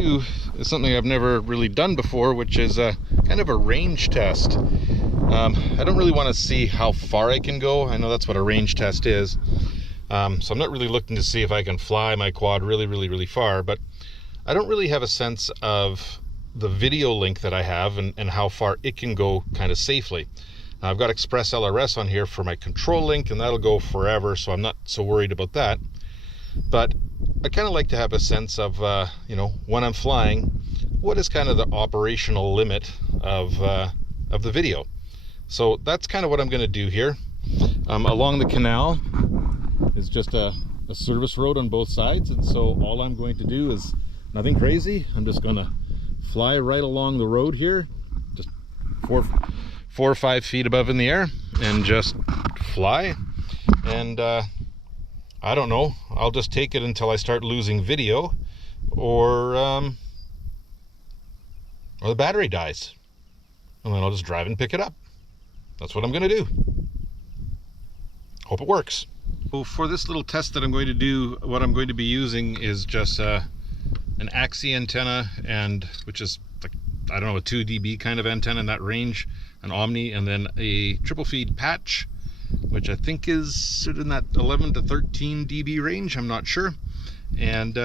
do is something I've never really done before, which is kind of a range test. I don't really want to see how far I can go. I know that's what a range test is. So I'm not really looking to see if I can fly my quad really far, but I don't really have a sense of the video link that I have and how far it can go kind of safely. Now, I've got Express LRS on here for my control link, and that'll go forever, so I'm not so worried about that. But I kind of like to have a sense of, when I'm flying, what is kind of the operational limit of the video. So that's kind of what I'm going to do here. Along the canal is just a service road on both sides, and so all I'm going to do is nothing crazy. I'm just going to fly right along the road here, just 4 or 5 feet above in the air, and just fly. And I don't know, I'll just take it until I start losing video, or the battery dies, and then I'll just drive and pick it up. That's what I'm going to do. Hope it works. So for this little test that I'm going to do, what I'm going to be using is just an Axie antenna, and which is like, I don't know, a 2 dB kind of antenna in that range, an Omni, and then a triple feed patch, which I think is in that 11 to 13 dB range, I'm not sure. And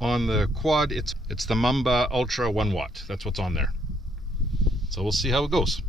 on the quad, it's the Mamba Ultra 1 watt. That's what's on there. So we'll see how it goes.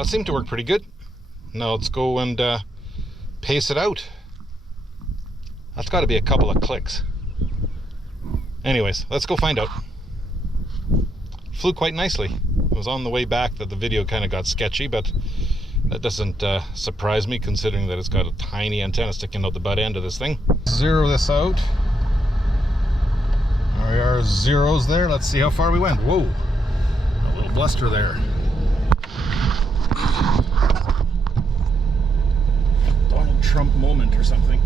That seemed to work pretty good. Now let's go and pace it out. That's got to be a couple of clicks. Anyways, let's go find out. Flew quite nicely. It was on the way back that the video kind of got sketchy, but that doesn't surprise me considering that it's got a tiny antenna sticking out the butt end of this thing. Zero this out. There we are, zeros there. Let's see how far we went. Whoa, a little bluster there. Donald Trump moment or something.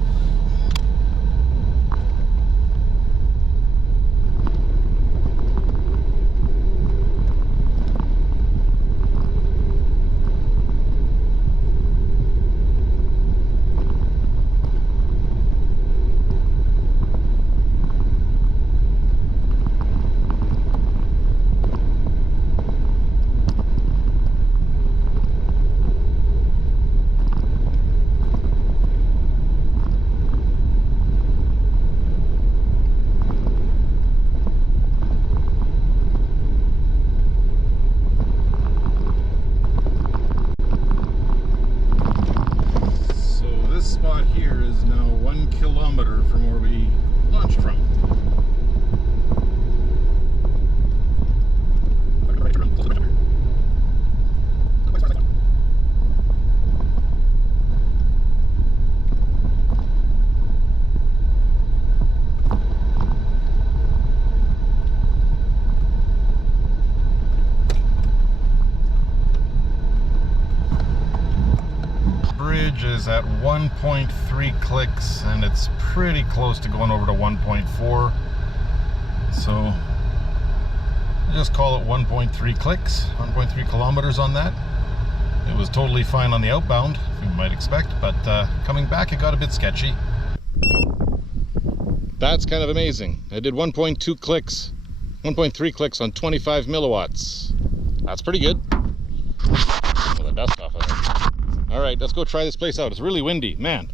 Spot here is now 1 kilometer from where we launched from. Is at 1.3 clicks, and it's pretty close to going over to 1.4, so just call it 1.3 clicks, 1.3 kilometers on that. It was totally fine on the outbound, you might expect, but coming back it got a bit sketchy. That's kind of amazing. I did 1.2 clicks, 1.3 clicks on 25 milliwatts. That's pretty good. Get the dust off of it. All right, let's go try this place out. It's really windy, man.